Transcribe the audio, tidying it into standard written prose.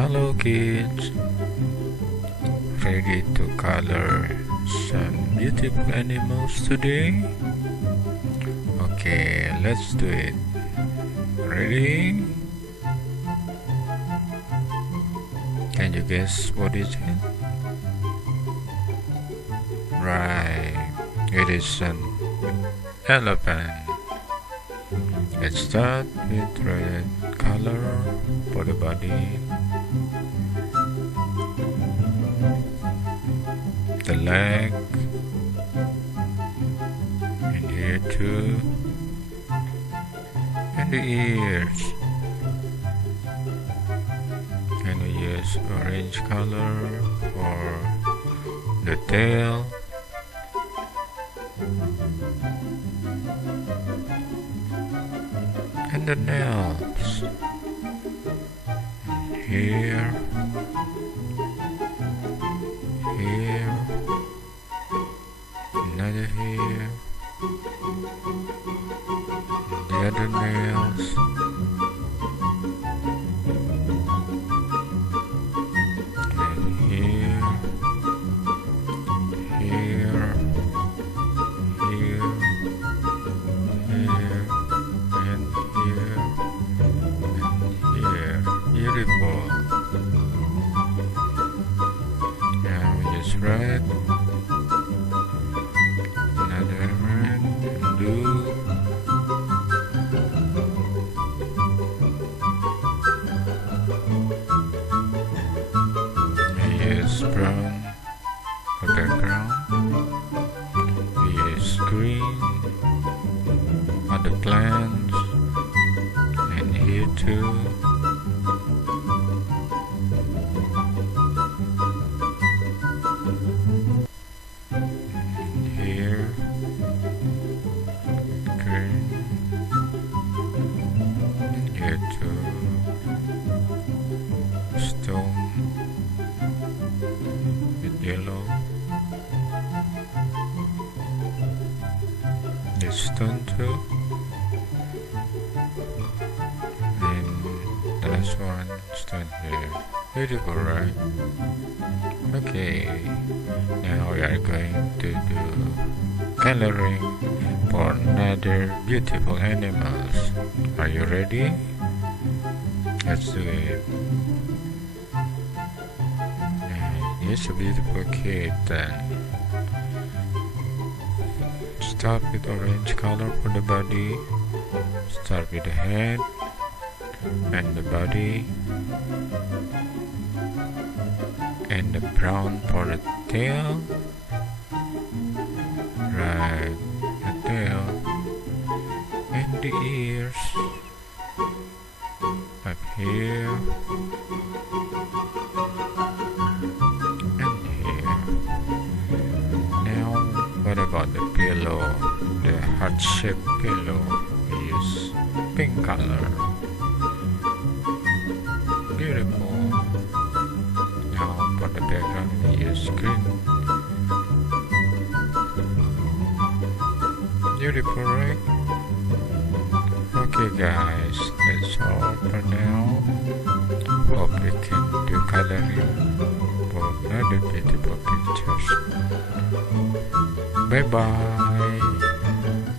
Hello kids, ready to color some beautiful animals today? Okay, let's do it. Ready? Can you guess what is it? Right, it is an elephant. Let's start with red color for the body, the leg, and here too, and the ears. And we use orange color for the tail, and the nails. Here, here, another here, the other nails, and here, here, here, here, and here, and here. Beautiful. Now we just red, another red, and blue, and use brown for background. We use green on the plants, and here too. Here, green, and here too, stone with yellow, this stone too, and the last one stone here. Beautiful, right? Okay, now we are going to do coloring for another beautiful animals. Are you ready? Let's do it. It's a beautiful kid then. Start with orange color for the body. Start with the head and the body, and the brown for the tail. Right, the tail, and the ears up here and here. Now what about the pillow? The heart-shaped pillow. We use pink color. Beautiful. Now for the background we use green. Beautiful, right? Okay guys, that's all for now. Hope you can do coloring for another beautiful pictures. Bye bye.